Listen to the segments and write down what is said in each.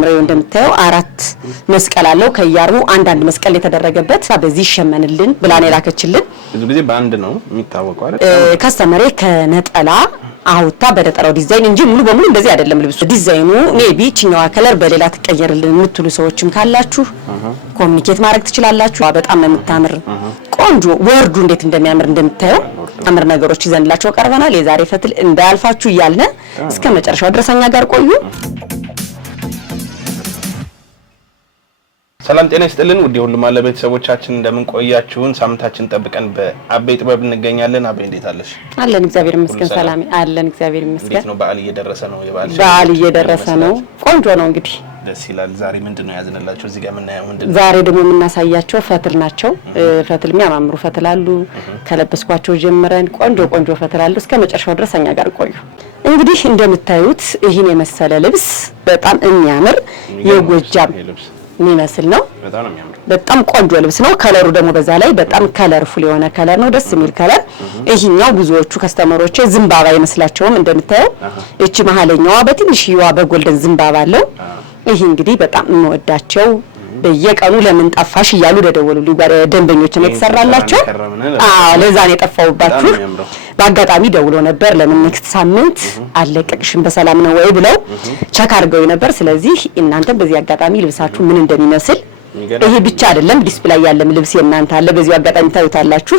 የሚያምረው እንደምታየው አራት መስቀል አለው ከያሩ አንድ መስቀል የተደረገበት በዚህ ሸመንልን ብላኔ ላከችልን ብዙ ጊዜ ባንድ ነው የሚታወቀው አይደል ከስተመሬ ከነጠላ አውጣ በነጠላው ዲዛይን እንጂ ሙሉ በሙሉ እንደዚህ አይደለም ልብሱ ዲዛይኑ ሜቢ ቺኛዋ ከለር በሌላ ተቀየረልን የምትሉ ሰዎችም ካላችሁ ኮሙኒኬት ማድረግ ትችላላችሁ በጣም ነው የምታምር ቆንጆ ወርዱ እንዴት እንደሚያምር እንደምታየው አምር ነገሮች ይዘንላችሁ ቀርበናል የዛሬ ፈትል እንዳልፋችሁ ይያልነ እስከ መጨረሻው ድረሰኛ ጋር ቆዩ ሰላም ጤና ይስጥልን ውድ ሁሉም አለ ቤተሰቦቻችን እንደምን ቆያችሁን ሳምንታችን ጠብቀን በአቤ ጥበብ እንገኛለን አቤ እንዴት አለሽ አለን እግዚአብሔር ይመስገን ሰላም አለን እግዚአብሔር ይመስገን እንዴት ነው በዓል እየደረሰ ነው በዓል እየደረሰ ነው ቆንጆ ነው እንግዲህ ደስ ይላል ዛሬ ምንድነው ያዝነላችሁ እዚህ ጋር ምናየው ምንድነው ዛሬ ደግሞ የምናሳያቸው ፈትል ናቸው ፈትል የሚያማምሩ ፈትል አሉ ከለበስኳቸው ጀምረን ቆንጆ ፈትል አሉ እስከ መጨረሻው ድረሰኛ ጋር ቆዩ እንግዲህ እንደምታዩት ይሄን የመሰለ ልብስ በጣም የሚያምር የጎጃም የሚመስል ነው በጣም ቆንጆ ልብስ ነው ከለሩ ደግሞ በዛ ላይ በጣም ከለርፉል የሆነ ከለር ነው ደስ የሚል ከለር ይሄኛው ብዙዎቹ ከስተመሮቼ ዝምባባ ይመስላቸውም እንደምታየው እቺ መሐለኛዋ በትንሽዋ በጎልደን ዝምባባ አለው ይሄ እንግዲህ በጣም እንወዳቸው በየቀኑ ለምን ጠፋሽ ይያሉ ደደወሉልኝ ደንበኞች ነው የተሰራላቸው ለዛ ነው የጠፋውባችሁ በአጋጣሚ ደውሎ ነበር ለምን ኔክስት ሳምንት አለቀቅሽን በሰላም ነው ወይ ብለው ቸክ አድርገው ነበር ስለዚህ እናንተ በዚህ አጋጣሚ ልብሳችሁ ምን እንደሚመስል ይሄ ብቻ አይደለም ዲስፕሌይ ያለም ልብስ የናንተ አለ በዚህ አጋጣሚ ታዩታላችሁ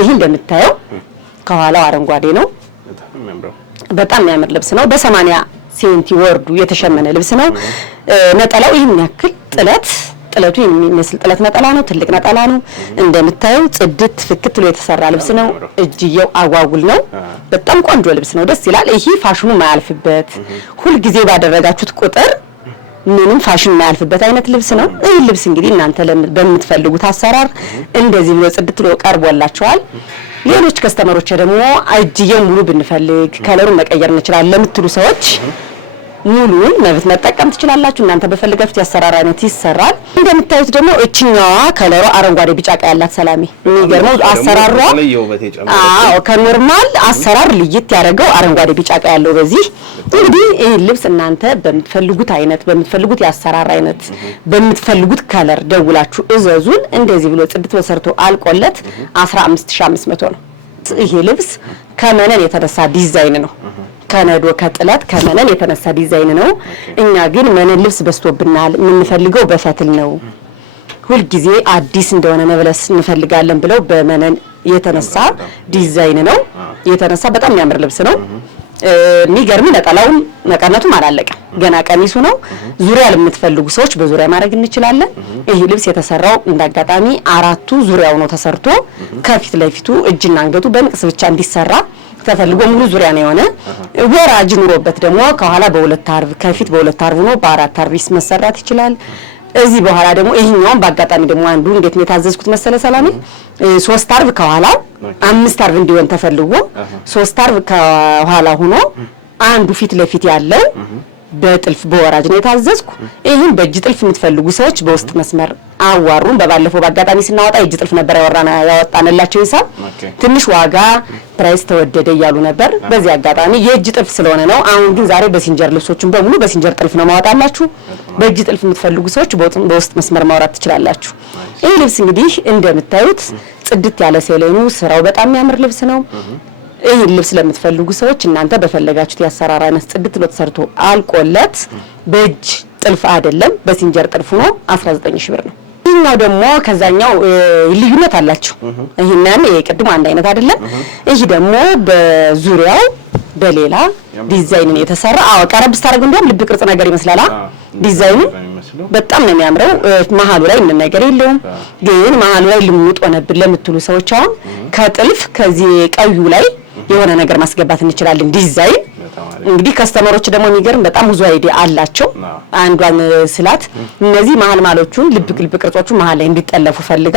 ይሄ እንደምታየው ከኋላው አረንጓዴ ነው በጣም የሚያምር ልብስ ነው በ80 ሴንቲ ወርዱ የተሸመነ ልብስ ነው ነጠላው ይሄን ያክል ጥለቱ የሚመስል ጥለት ነጠላ ነው ትልቅ ነጠላ ነው እንደምታየው ጽድት ፍክት ብሎ የተሰራ ልብስ ነው እጅየው አጓጉል ነው በጣም ቆንጆ ልብስ ነው ደስ ይላል ይሄ ፋሽኑ ማያልፍበት ሁሉ ጊዜ ባደረጋችሁት ቁጥር ምንም ፋሽን ማያልፍበት አይነት ልብስ ነው ይሄ ልብስ እንግዲህ እናንተ በምትፈልጉት አሰራር እንደዚህ ብሎ ጽድት ብሎ ቀርቦላችኋል ሌሎች ከስተመሮች ደግሞ እጅየው ሙሉ ብንፈልግ ከለሩን መቀየር እንችላለን ለምትሉ ሰዎች ሙሉን መብት መጠቀም ትችላላችሁ እናንተ በፈልጋችሁት ያሰራር አይነት ይሰራል እንደምታዩት ደግሞ እቺኛዋ ከለሩ አረንጓዴ ቢጫ ቀይ ያላት ሰላሚ የሚገርመው አሰራሯ ከኖርማል አሰራር ልይት ያደረገው አረንጓዴ ቢጫ ቀይ ያለው በዚህ እንግዲህ ይሄ ልብስ እናንተ በምትፈልጉት አይነት በምትፈልጉት ያሰራር አይነት በምትፈልጉት ከለር ደውላችሁ እዘዙን እንደዚህ ብሎ ጽድት ተሰርቶ አልቆለት 15500 ነው ይሄ ልብስ ከመነን የተነሳ ዲዛይን ነው ከነዶ ከጥለት ከመነን የተነሳ ዲዛይን ነው እኛ ግን መነን ልብስ በስቶብናል የምንፈልገው በፈትል ነው ሁሉ ጊዜ አዲስ እንደሆነ ነብለስ እንፈልጋለን ብለው በመነን የተነሳ ዲዛይን ነው የተነሳ በጣም የሚያምር ልብስ ነው የሚገርም ነጠላውም መቀነቱም አላለቀም ገና ቀሚሱ ነው ዙሪያ ለምትፈልጉ ሰዎች በዙሪያ ማድረግ እንችላለን ይሄ ልብስ የተሰራው እንዳጋጣሚ አራቱ ዙሪያው ነው ተሰርቶ ከፊት ለፊቱ እጅና አንገቱ በንቅስ ብቻ እንዲሰራ ተፈልጎ ሙሉ ዙሪያ ነው የሆነ ወራጅ ኑሮበት ደግሞ ከኋላ በሁለት አርብ ከፊት በሁለት አርብ ነው በአራት አርብ መሰራት ይችላል እዚህ በኋላ ደግሞ ይሄኛው በአጋጣሚ ደግሞ አንዱ እንዴት ነው የታዘዝኩት መሰለ ሰላም 3 አርብ ከኋላ 5 አርብ እንዲሆን ተፈልጎ 3 አርብ ከኋላ ሆኖ አንዱ ፊት ለፊት ያለው በጥልፍ በወራጅ ነው የታዘዝኩ ይሄን በእጅ ጥልፍ የምትፈልጉ ሰዎች በውስጥ መስመር አዋሩን በባለፈው በአጋጣሚ ስናወጣ እጅ ጥልፍ ነበር ያወጣንላችሁ ሂሳብ ትንሽ ዋጋ ፕራይስ ተወደደ ይያሉ ነበር በዚህ አጋጣሚ የእጅ ጥልፍ ስለሆነ ነው አሁን ግን ዛሬ በሲንጀር ልብሶችን በሙሉ በሲንጀር ጥልፍ ነው ማወጣላችሁ በእጅ ጥልፍ የምትፈልጉ ሰዎች በውስጥ መስመር ማውራት ትችላላችሁ ይሄ ልብስ እንግዲህ እንደምታዩት ጽድት ያለ ሰሌኑ ስራው በጣም የሚያምር ልብስ ነው ይሄ ልብስ ለምትፈልጉ ሰዎች እናንተ በፈለጋችሁት ያሰራር አይነት ጽድት ብሎ ተሰርቶ አልቆለት በእጅ ጥልፍ አይደለም በሲንጀር ጥልፍ ነው 19000 ብር ነው ይሄኛው ደግሞ ከዛኛው ልዩነት አላችሁ ይሄና የቅድሙ አንድ አይነት አይደለም ይሄ ደግሞ በዙሪያው በሌላ ዲዛይን የተሰራ ቀረብ ስታረግ እንደውም ልብ ቅርጽ ነገር ይመስላል ዲዛይኑ በጣም ነው የሚያምረው መሃሉ ላይ ምን ነገር የለውም ግን መሃሉ ላይ ልሙጥ ሆነብን ለምትሉ ሰዎች አሁን ከጥልፍ ከዚህ ቀዩ ላይ የሆነ ነገር ማስገባት እንችላለን ዲዛይን እንግዲህ ከስተመሮች ደግሞ የሚገርም በጣም ብዙ አይዲያ አላቸው አንዷን ስላት እነዚህ ማለማሎቹን ልብ ቅርጾቹ መሃል ላይ እንዲጠለፉ ፈልጋ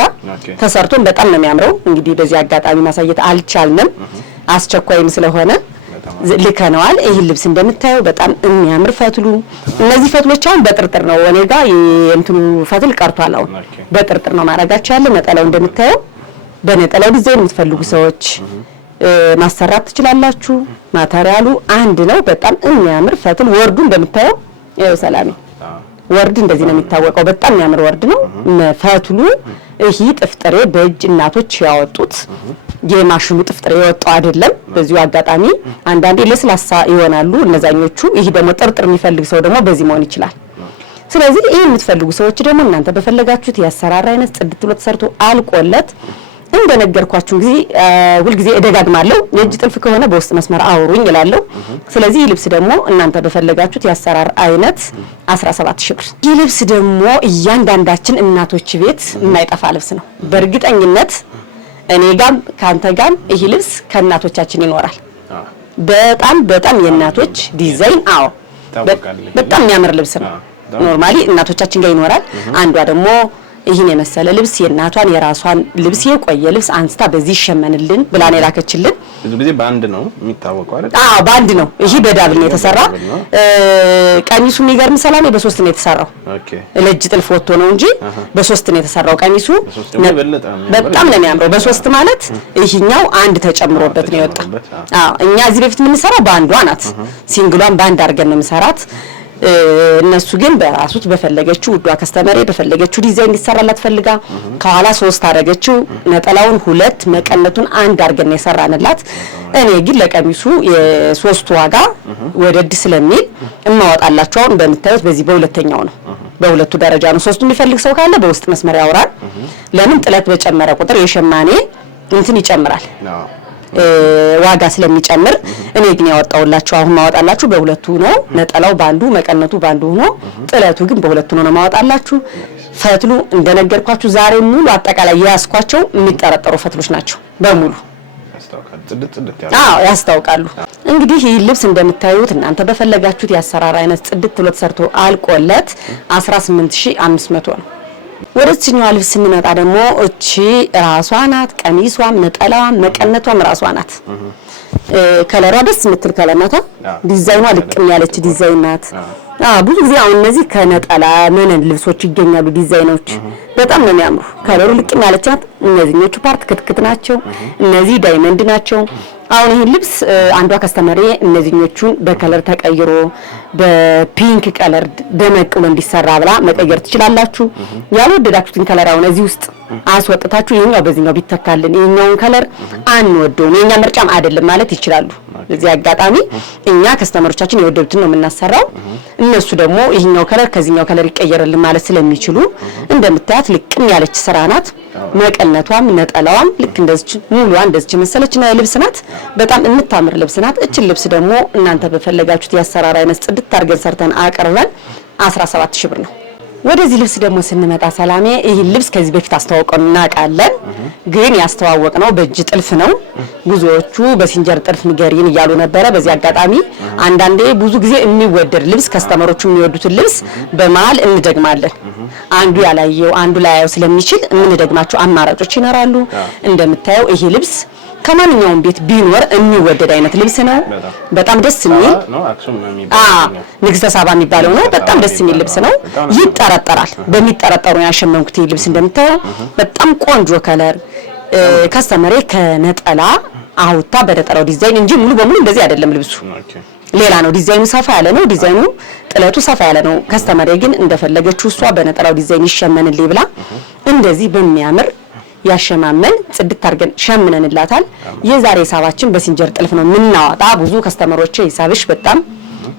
ተሰርቶን በጣም ነው የሚያምረው እንግዲህ በዚህ አጋጣሚ ማሳየት አልቻልንም አስቸኳይም ስለሆነ ልከናል ይሄ ልብስ እንደምታየው በጣም የሚያምር ፈትሉ እነዚህ ፈትሎች አሁን በጥርጥር ነው እኔ ጋር እንትኑ ፈትል ቀርቷል አሁን በጥርጥር ነው ማረጋቸው ያለ ነጠላው እንደምታየው በነጠላው ዲዛይን የምትፈልጉ ሰዎች ማሰራት ትችላላችሁ ማቴሪያሉ አንድ ነው በጣም የሚያምር ፈትል ወርዱ እንደምታየው ያው ሰላም ወርድ እንደዚህ ነው የሚታወቀው። በጣም የሚያምር ወርድ ነው። ፈትሉ ይሄ ጥፍጥሬ በእጅ እናቶች ያወጡት የማሽኑ ጥፍጥሬ የወጣው አይደለም። በዚሁ አጋጣሚ አንዳንዴ ለስላሳ ይሆናሉ እነዛኞቹ። ይሄ ደግሞ ጥርጥር የሚፈልግ ሰው ደግሞ በዚህ መሆን ይችላል። ስለዚህ ይሄ የምትፈልጉ ሰዎች ደግሞ እናንተ በፈለጋችሁት ያሰራራ አይነት ጽድት ብሎ ተሰርቶ አልቆለት እንደነገርኳችሁ ጊዜ ሁልጊዜ እደጋግማለሁ። የእጅ ጥልፍ ከሆነ በውስጥ መስመር አውሩኝ እላለሁ። ስለዚህ ልብስ ደግሞ እናንተ በፈለጋችሁት ያሰራር አይነት 17000 ብር። ይህ ልብስ ደግሞ እያንዳንዳችን እናቶች ቤት የማይጠፋ ልብስ ነው። በእርግጠኝነት እኔ ጋም ካንተ ጋም ይህ ልብስ ከእናቶቻችን ይኖራል። በጣም የእናቶች ዲዛይን በጣም የሚያምር ልብስ ነው። ኖርማሊ እናቶቻችን ጋር ይኖራል። አንዷ ደግሞ ይሄን የመሰለ ልብስ የእናቷን የራሷን ልብስ የቆየ ልብስ አንስታ በዚህ ሸመንልን ብላኔ ላከችልን። ብዙ ጊዜ ባንድ ነው የሚታወቀው አይደል? ባንድ ነው። ይሄ በዳብል ነው የተሰራ። ቀሚሱ የሚገርም ሰላም በ3 ነው የተሰራው። ለእጅ ጥልፍ ወጥቶ ነው እንጂ በ3 ነው የተሰራው ቀሚሱ። በጣም ነው የሚያምረው። በ3 ማለት ይሄኛው አንድ ተጨምሮበት ነው የወጣው። እኛ እዚህ በፊት የምንሰራው ባንዷ ናት። ሲንግሏን ባንድ አድርገን ነው የምንሰራት። እነሱ ግን በራሱት በፈለገችው ውዷ ከስተመሬ በፈለገችው ዲዛይን እንዲሰራላት ፈልጋ ከኋላ 3 አረገችው። ነጠላውን 2 መቀነቱን 1 አድርገን ነው የሰራንላት። እኔ ግን ለቀሚሱ የ3 ዋጋ ወደድ ስለሚል እማወጣላችሁ አሁን በመታየት በዚህ በሁለተኛው ነው። በሁለቱ ደረጃ ነው። 3ቱን የሚፈልግ ሰው ካለ በውስጥ መስመር ያወራል። ለምን ጥለት በጨመረ ቁጥር የሸማኔ እንትን ይጨምራል ዋጋ ስለሚጨምር። እኔ ግን ያወጣውላችሁ አሁን ማወጣላችሁ በሁለቱ ነው። ነጠላው ባንዱ መቀነቱ ባንዱ ሆኖ ጥለቱ ግን በሁለቱ ነው ማወጣላችሁ። ፈትሉ እንደነገርኳችሁ ዛሬ ሙሉ አጠቃላይ ያስኳቸው የሚጠረጠሩ ፈትሎች ናቸው በሙሉ ያስታውቃሉ። እንግዲህ ይህ ልብስ እንደምታዩት እናንተ በፈለጋችሁት ያሰራር አይነት ጽድት ብሎ ተሰርቶ አልቆለት 18500 ነው። ወደዚህኛው ልብስ ስንመጣ ደግሞ እቺ ራሷ ናት። ቀሚሷም ነጠላዋም መቀነቷም ራሷ ናት። ከለሯ ደስ የምትል ከለር ናት። ዲዛይኗ ልቅም ያለች ዲዛይን ናት። ብዙ ጊዜ አሁን እነዚህ ከነጠላ መነን ልብሶች ይገኛሉ ዲዛይኖች በጣም ነው የሚያምሩ። ከለሩ ልቅም ያለች ናት። እነዚህኞቹ ፓርት ክትክት ናቸው። እነዚህ ዳይመንድ ናቸው። አሁን ይሄን ልብስ አንዷ ከስተመሬ እነዚህኞቹን በከለር ተቀይሮ በፒንክ ከለር ደመቅ ብሎ እንዲሰራ ብላ መቀየር ትችላላችሁ። ያልወደዳችሁትን ከለር አሁን እዚህ ውስጥ አስወጥታችሁ ይሄኛው በዚህኛው ቢተካልን ይሄኛውን ከለር አንወደውም የኛ ምርጫም አይደለም ማለት ይችላሉ። በዚህ አጋጣሚ እኛ ከስተመሮቻችን የወደዱትን ነው የምናሰራው። እነሱ ደግሞ ይሄኛው ከለር ከዚህኛው ከለር ይቀየርልን ማለት ስለሚችሉ እንደምታያት ልቅም ያለች ስራ ናት። መቀነቷም ነጠላዋም ልክ እንደዚህ ሙሉዋ እንደዚህ መሰለች ነው ልብስ ናት። በጣም የምታምር ልብስ ናት። እቺ ልብስ ደግሞ እናንተ በፈለጋችሁት ያሰራር አይነት ጽድት አድርገን ሰርተን አቀርበን 17000 ብር ነው። ወደዚህ ልብስ ደግሞ ስንመጣ ሰላሜ ይሄ ልብስ ከዚህ በፊት አስተዋውቀን እናውቃለን። ግን ያስተዋወቅነው በእጅ ጥልፍ ነው። ብዙዎቹ በሲንጀር ጥልፍ ንገሪን እያሉ ነበረ። በዚህ አጋጣሚ አንዳንዴ ብዙ ጊዜ የሚወደድ ልብስ ከስተመሮቹ የሚወዱትን ልብስ በመሃል እንደግማለን። አንዱ ያላየው አንዱ ላያየው ስለሚችል የምንደግማቸው አማራጮች ይኖራሉ። እንደምታየው ይሄ ልብስ ከማንኛውም ቤት ቢኖር የሚወደድ አይነት ልብስ ነው። በጣም ደስ የሚል ንግስተ ሳባ የሚባለው ነው። በጣም ደስ የሚል ልብስ ነው። ይጠረጠራል። በሚጠረጠሩ ያሸመንኩት ልብስ እንደምታየው በጣም ቆንጆ ከለር ከስተመሬ ከነጠላ አውጣ በነጠላው ዲዛይን እንጂ ሙሉ በሙሉ እንደዚህ አይደለም ልብሱ ሌላ ነው። ዲዛይኑ ሰፋ ያለ ነው። ዲዛይኑ ጥለቱ ሰፋ ያለ ነው። ከስተመሬ ግን እንደፈለገችው እሷ በነጠላው ዲዛይን ይሸመንልኝ ብላ እንደዚህ በሚያምር ያሸማመን ጽድት አድርገን ሸምነንላታል። የዛሬ ሂሳባችን በሲንጀር ጥልፍ ነው የምናወጣ። ብዙ ከስተመሮች ሂሳብሽ በጣም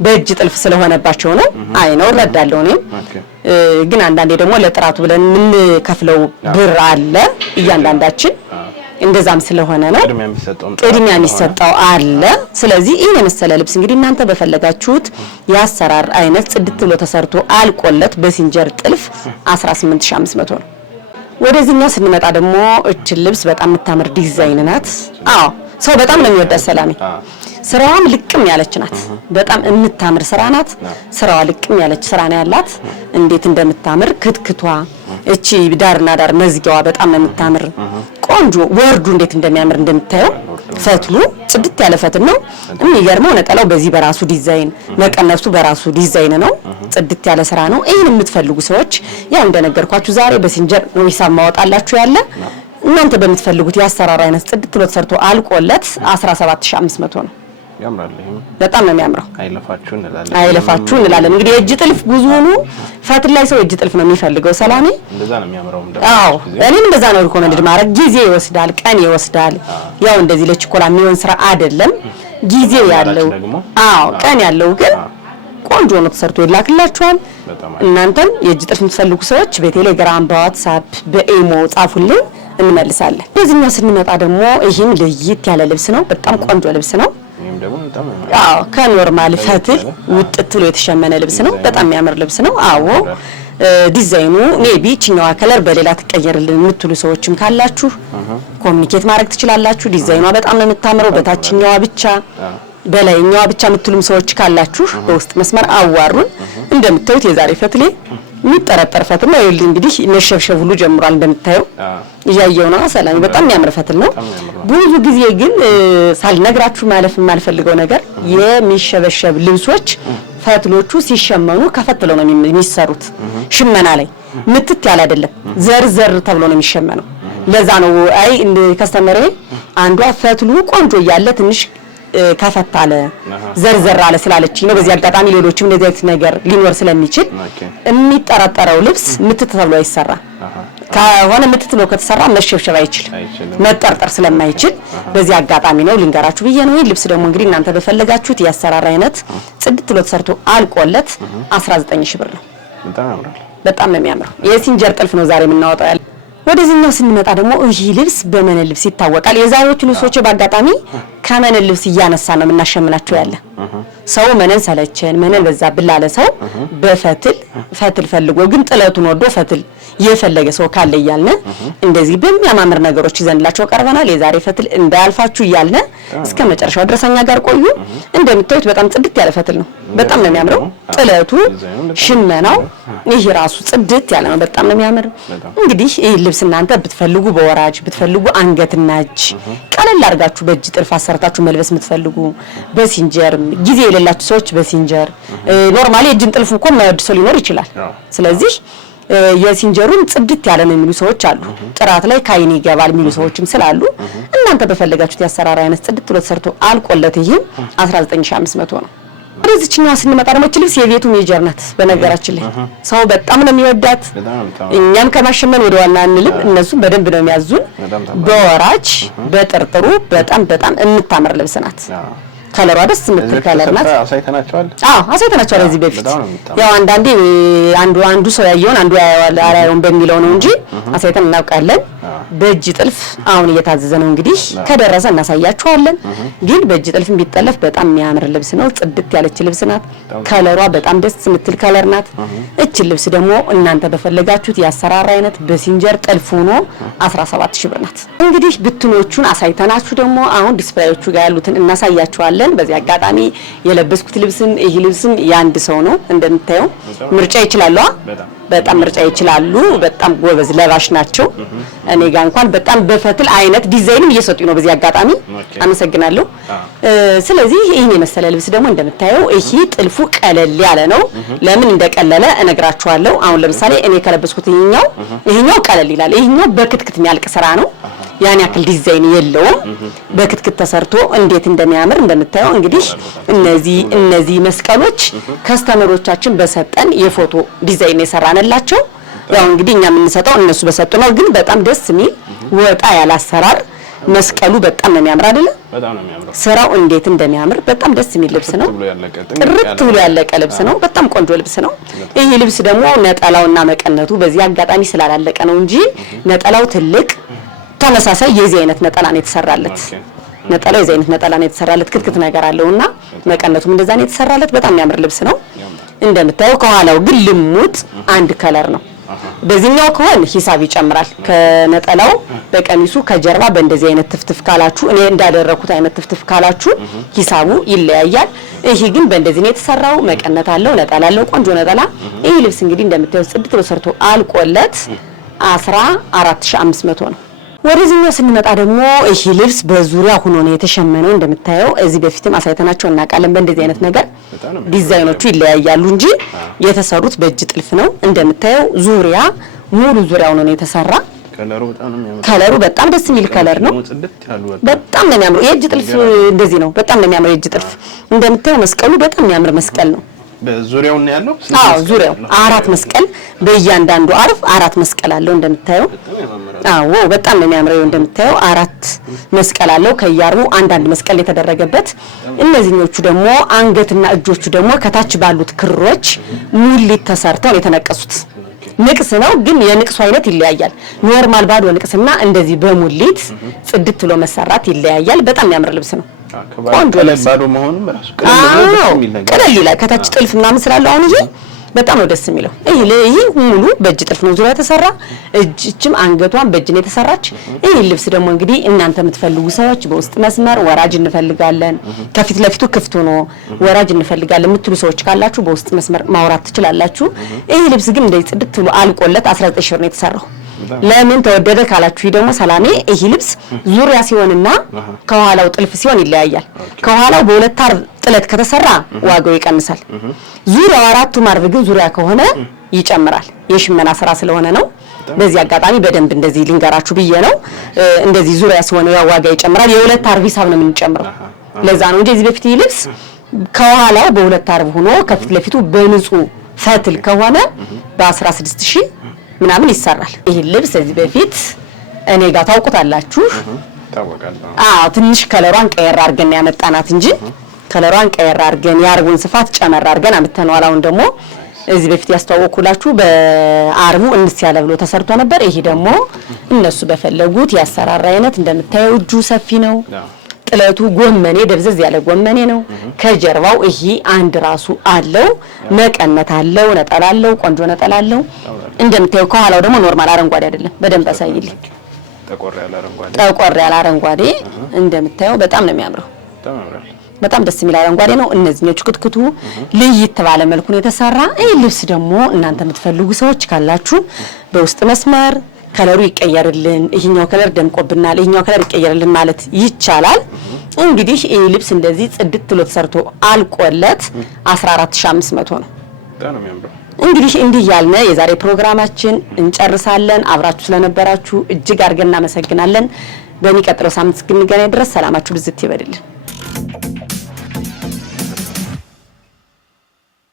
በእጅ ጥልፍ ስለሆነባቸው ነው። አይ ነው እረዳለሁ። እኔም ግን አንዳንዴ ደግሞ ለጥራቱ ብለን የምንከፍለው ብር አለ እያንዳንዳችን እንደዛም ስለሆነ ነው ቅድሚያ የሚሰጠው አለ። ስለዚህ ይሄን የመሰለ ልብስ እንግዲህ እናንተ በፈለጋችሁት ያሰራር አይነት ጽድት ብሎ ተሰርቶ አልቆለት በሲንጀር ጥልፍ 18500 ነው። ወደዚህኛው ስንመጣ ደግሞ እቺ ልብስ በጣም የምታምር ዲዛይን ናት። ሰው በጣም ነው የሚወዳት ሰላሜ። ስራዋም ልቅም ያለች ናት። በጣም የምታምር ስራ ናት። ስራዋ ልቅም ያለች ስራ ነው ያላት። እንዴት እንደምታምር ክትክቷ እቺ ዳርና ዳር መዝጊያዋ በጣም ነው የምታምር። ቆንጆ ወርዱ እንዴት እንደሚያምር እንደምታየው ፈትሉ ጽድት ያለ ፈትል ነው። የሚገርመው ነጠላው በዚህ በራሱ ዲዛይን መቀነቱ በራሱ ዲዛይን ነው። ጽድት ያለ ስራ ነው። ይሄን የምትፈልጉ ሰዎች ያው እንደነገርኳችሁ ዛሬ በሲንጀር ነው ሂሳብ ማወጣላችሁ ያለ። እናንተ በምትፈልጉት ያሰራር አይነት ጽድት ብሎ ተሰርቶ አልቆለት 17500 ነው። ያምራል። በጣም ነው የሚያምረው። አይለፋችሁ እንላለን እንግዲህ የእጅ ጥልፍ ብዙኑ ፈትል ላይ ሰው እጅ ጥልፍ ነው የሚፈልገው ሰላሜ እንደዛ ነው የሚያምረው አዎ እኔም እንደዛ ነው ሪኮመንድ ማድረግ ጊዜ ይወስዳል ቀን ይወስዳል ያው እንደዚህ ለችኮላ የሚሆን ስራ አይደለም ጊዜ ያለው አዎ ቀን ያለው ግን ቆንጆ ነው ተሰርቶ ይላክላችኋል እናንተም የእጅ ጥልፍ የምትፈልጉ ሰዎች በቴሌግራም በዋትስአፕ በኢሞ ጻፉልን እንመልሳለን በዚህኛው ስንመጣ ደግሞ ይሄም ለየት ያለ ልብስ ነው በጣም ቆንጆ ልብስ ነው አዎ ከኖርማል ፈትል ውጥት ብሎ የተሸመነ ልብስ ነው በጣም የሚያምር ልብስ ነው አዎ ዲዛይኑ ሜቢ ቺኛዋ ከለር በሌላ ተቀየረልን የምትሉ ሰዎችም ካላችሁ ኮሙኒኬት ማድረግ ትችላላችሁ ዲዛይኗ በጣም ነው የምታምረው በታችኛዋ ብቻ በላይኛዋ ብቻ የምትሉም ሰዎች ካላችሁ በውስጥ መስመር አዋሩን እንደምታዩት የዛሬ ፈትሌ የሚጠረጠር ፈትል ነው እንግዲህ መሸብሸብ ሁሉ ጀምሯል እንደምታዩ ያያየው ነው ሰላም በጣም የሚያምር ፈትል ነው ብዙ ጊዜ ግን ሳልነግራችሁ ማለፍ የማልፈልገው ነገር የሚሸበሸብ ልብሶች ፈትሎቹ ሲሸመኑ ከፈትለው ነው የሚሰሩት ሽመና ላይ ምትት ያለ አይደለም ዘርዘር ተብሎ ነው የሚሸመነው ለዛ ነው አይ ከስተመሬ አንዷ ፈትሉ ቆንጆ ያለ ትንሽ ከፈታለ ዘርዘር አለ ስላለች ነው በዚህ አጋጣሚ ሌሎችም እንደዚህ አይነት ነገር ሊኖር ስለሚችል የሚጠረጠረው ልብስ ምትት ተብሎ አይሰራ ከሆነ ምትት ነው ከተሰራ መሸብሸብ አይችልም መጠርጠር ስለማይችል በዚህ አጋጣሚ ነው ልንገራችሁ ብዬ ነው ልብስ ደግሞ እንግዲህ እናንተ በፈለጋችሁት ያሰራራ አይነት ጽድት ብሎ ተሰርቶ አልቆለት 19000 ብር ነው በጣም ነው የሚያምረው የሲንጀር ጥልፍ ነው ዛሬ የምናወጣው ያለ ወደዚህኛው ስንመጣ ደግሞ ይሄ ልብስ በመነን ልብስ ይታወቃል የዛሬዎቹ ልብሶች በአጋጣሚ ከመነን ልብስ እያነሳ ነው የምናሸምናቸው ያለ ሰው መነን ሰለቸን መነን በዛ ብላለ ሰው በፈትል ፈልጎ ግን ጥለቱን ወዶ ፈትል የፈለገ ሰው ካለ ይያልነ እንደዚህ በሚያማምር ነገሮች ይዘንላቸው ቀርበናል የዛሬ ፈትል እንዳያልፋችሁ ይያልነ እስከ መጨረሻው ድረሰኛ ጋር ቆዩ እንደምታዩት በጣም ጽድት ያለ ፈትል ነው በጣም ነው የሚያምረው ጥለቱ ሽመናው ይሄ ራሱ ጽድት ያለ ነው በጣም ነው የሚያምር እንግዲህ ይሄ ልብስ እናንተ ብትፈልጉ በወራጅ ብትፈልጉ አንገትና እጅ ቀለል አድርጋችሁ በእጅ ጥልፍ አሰርታችሁ መልበስ የምትፈልጉ በሲንጀር ጊዜ የሌላችሁ ሰዎች በሲንጀር ኖርማሊ እጅን ጥልፍ እኮ የማይወድ ሰው ሊኖር ይችላል ስለዚህ የሲንጀሩን ጽድት ያለ ነው የሚሉ ሰዎች አሉ ጥራት ላይ ካይኒ ይገባል የሚሉ ሰዎችም ስላሉ እናንተ በፈለጋችሁት ያሰራራ አይነት ጽድት ብሎ ተሰርቶ አልቆለት ይሄም 19500 ነው ወደዚህኛው ስንመጣ ደግሞ ልብስ የቤቱ ሜጀር ናት በነገራችን ላይ ሰው በጣም ነው የሚወዳት እኛም ከማሸመን ወደ ዋና እንልም እነሱ በደንብ ነው የሚያዙን በወራጅ በጥርጥሩ በጣም የምታምር ልብስ ናት ከለሯ ደስ የምትል ከለር ናት አሳይተናቸዋል እዚህ በፊት ያው አንዳንዴ አንዱ ሰው ያየውን አንዱ ያያውን በሚለው ነው እንጂ አሳይተን እናውቃለን በእጅ ጥልፍ አሁን እየታዘዘ ነው እንግዲህ ከደረሰ እናሳያችኋለን ግን በእጅ ጥልፍ ቢጠለፍ በጣም የሚያምር ልብስ ነው ጽድት ያለች ልብስ ናት ከለሯ በጣም ደስ የምትል ከለር ናት እቺ ልብስ ደግሞ እናንተ በፈለጋችሁት ያሰራራ አይነት በሲንጀር ጥልፍ ሆኖ 17000 ብር ናት እንግዲህ ብትኖቹን አሳይተናችሁ ደግሞ አሁን ዲስፕሌዮቹ ጋር ያሉትን እናሳያችኋለን በዚህ አጋጣሚ የለበስኩት ልብስም ይሄ ልብስም ያንድ ሰው ነው እንደምታየው ምርጫ ይችላል በጣም ምርጫ ይችላሉ በጣም ጎበዝ ለባሽ ናቸው እኔ ጋር እንኳን በጣም በፈትል አይነት ዲዛይንም እየሰጡኝ ነው በዚህ አጋጣሚ አመሰግናለሁ ስለዚህ ይሄን የመሰለ ልብስ ደግሞ እንደምታየው ይሄ ጥልፉ ቀለል ያለ ነው ለምን እንደቀለለ እነግራችኋለሁ አሁን ለምሳሌ እኔ ከለበስኩት ይሄኛው ቀለል ይላል ይሄኛው በክትክት የሚያልቅ ስራ ነው ያን ያክል ዲዛይን የለውም በክትክት ተሰርቶ እንዴት እንደሚያምር እንደምታየው እንግዲህ እነዚህ መስቀሎች ከስተመሮቻችን በሰጠን የፎቶ ዲዛይን የሰራንላቸው ያው እንግዲህ እኛ የምንሰጠው እነሱ በሰጡ ነው ግን በጣም ደስ የሚል ወጣ ያለ አሰራር መስቀሉ በጣም ነው የሚያምር አይደል በጣም ነው የሚያምረው ስራው እንዴት እንደሚያምር በጣም ደስ የሚል ልብስ ነው ጥርት ብሎ ያለቀ ልብስ ነው በጣም ቆንጆ ልብስ ነው ይሄ ልብስ ደግሞ ነጠላውና መቀነቱ በዚህ አጋጣሚ ስላላለቀ ነው እንጂ ነጠላው ትልቅ ተመሳሳይ የዚህ አይነት ነጠላ ነው የተሰራለት ነጠላው የዚህ አይነት ነጠላ ነው የተሰራለት ክትክት ነገር አለውና መቀነቱም እንደዛ ነው የተሰራለት በጣም የሚያምር ልብስ ነው እንደምታየው ከኋላው ግን ልሙጥ አንድ ከለር ነው በዚህኛው ከሆነ ሂሳብ ይጨምራል ከነጠላው በቀሚሱ ከጀርባ በእንደዚህ አይነት ትፍትፍ ካላችሁ እኔ እንዳደረኩት አይነት ትፍትፍ ካላችሁ ሂሳቡ ይለያያል ይሄ ግን በእንደዚህ ነው የተሰራው መቀነት አለው ነጠላ አለው ቆንጆ ነጠላ ይሄ ልብስ እንግዲህ እንደምታዩት ጽድት ብሎ ሰርቶ አልቆለት 14500 ነው ወደዚህኛው ስንመጣ ደግሞ ይሄ ልብስ በዙሪያ ሆኖ ነው የተሸመነው እንደምታየው እዚህ በፊትም አሳይተናቸው እናቃለን በእንደዚህ አይነት ነገር ዲዛይኖቹ ይለያያሉ እንጂ የተሰሩት በእጅ ጥልፍ ነው እንደምታየው ዙሪያ ሙሉ ዙሪያው ነው የተሰራ ከለሩ በጣም ደስ የሚል ከለር ነው። በጣም ነው የሚያምረው። የእጅ ጥልፍ እንደዚህ ነው። በጣም ነው የሚያምረው የእጅ ጥልፍ። እንደምታየው መስቀሉ በጣም የሚያምር መስቀል ነው። በዙሪያው ነው ያለው። አዎ ዙሪያው 4 መስቀል፣ በእያንዳንዱ አርፍ 4 መስቀል አለው እንደምታየው። አዎ በጣም ነው የሚያምረው። እንደምታየው 4 መስቀል አለው። ከያርቡ አንዳንድ መስቀል የተደረገበት። እነዚህኞቹ ደግሞ አንገትና እጆቹ ደግሞ ከታች ባሉት ክሮች ሙሊት ተሰርተው የተነቀሱት። ንቅስ ነው ግን የንቅሱ አይነት ይለያያል። ኖርማል ባዶ ንቅስና እንደዚህ በሙሊት ጽድት ብሎ መሰራት ይለያያል። በጣም የሚያምር ልብስ ነው። ቆንጆ ልብስ ባዶ መሆኑም ራሱ ቀለል ይላል። ከታች ጥልፍ ምናምን ስላለው አሁን ይሄ በጣም ነው ደስ የሚለው። ይሄ ሙሉ በእጅ ጥልፍ ነው ዙሪያ የተሰራ። እጅም አንገቷን በእጅ ነው የተሰራች። ይሄ ልብስ ደግሞ እንግዲህ እናንተ የምትፈልጉ ሰዎች በውስጥ መስመር ወራጅ እንፈልጋለን፣ ከፊት ለፊቱ ክፍት ሆኖ ወራጅ እንፈልጋለን የምትሉ ሰዎች ካላችሁ በውስጥ መስመር ማውራት ትችላላችሁ። ይሄ ልብስ ግን እንደዚህ ጽድት ብሎ አልቆለት 19 ሺህ ብር ነው የተሰራው። ለምን ተወደደ ካላችሁ ደግሞ ሰላሜ ይሄ ልብስ ዙሪያ ሲሆንና ከኋላው ጥልፍ ሲሆን ይለያያል። ከኋላው በሁለት አርብ ጥለት ከተሰራ ዋጋው ይቀንሳል። ዙሪያው 4ቱ ማርብ ግን ዙሪያ ከሆነ ይጨምራል። የሽመና ስራ ስለሆነ ነው። በዚህ አጋጣሚ በደንብ እንደዚህ ልንገራችሁ ብዬ ነው። እንደዚህ ዙሪያ ሲሆን ያው ዋጋ ይጨምራል። የሁለት አርብ ሂሳብ ነው የምንጨምረው። ለዛ ነው እንጂ እዚህ በፊት ልብስ ከኋላው በሁለት አርብ ሆኖ ከፊት ለፊቱ በንጹህ ፈትል ከሆነ በ16000 ምናምን ይሰራል። ይሄ ልብስ እዚህ በፊት እኔ ጋር ታውቁታላችሁ። ትንሽ ከለሯን ቀየር አድርገን ያመጣናት እንጂ ከለሯን ቀየር አድርገን ያርቡን ስፋት ጨመር አድርገን አምጥተናል። አሁን ደግሞ እዚህ በፊት ያስተዋወኩላችሁ በአርቡ እንስ ያለ ብሎ ተሰርቶ ነበር። ይሄ ደግሞ እነሱ በፈለጉት ያሰራራ አይነት እንደምታየው እጁ ሰፊ ነው። ጥለቱ ጎመኔ ደብዘዝ ያለ ጎመኔ ነው። ከጀርባው ይሄ አንድ ራሱ አለው፣ መቀነት አለው፣ ነጠላ አለው፣ ቆንጆ ነጠላ አለው። እንደምታየው ከኋላው ደግሞ ኖርማል አረንጓዴ አይደለም። በደንብ አሳይልኝ። ጠቆር ያለ አረንጓዴ እንደምታየው በጣም ነው የሚያምረው። በጣም ደስ የሚል አረንጓዴ ነው። እነዚህኞቹ ክትክቱ ለየት ባለ መልኩ ነው የተሰራ። ይሄ ልብስ ደግሞ እናንተ የምትፈልጉ ሰዎች ካላችሁ በውስጥ መስመር ከለሩ ይቀየርልን፣ ይሄኛው ከለር ደምቆብናል፣ ይሄኛው ከለር ይቀየርልን ማለት ይቻላል። እንግዲህ ይሄ ልብስ እንደዚህ ጽድት ብሎ ተሰርቶ አልቆለት 14500 ነው። እንግዲህ እንዲህ ያልነ የዛሬ ፕሮግራማችን እንጨርሳለን። አብራችሁ ስለነበራችሁ እጅግ አድርገን እናመሰግናለን። በሚቀጥለው ሳምንት እስክንገናኝ ድረስ ሰላማችሁ ብዝት ይበልልን።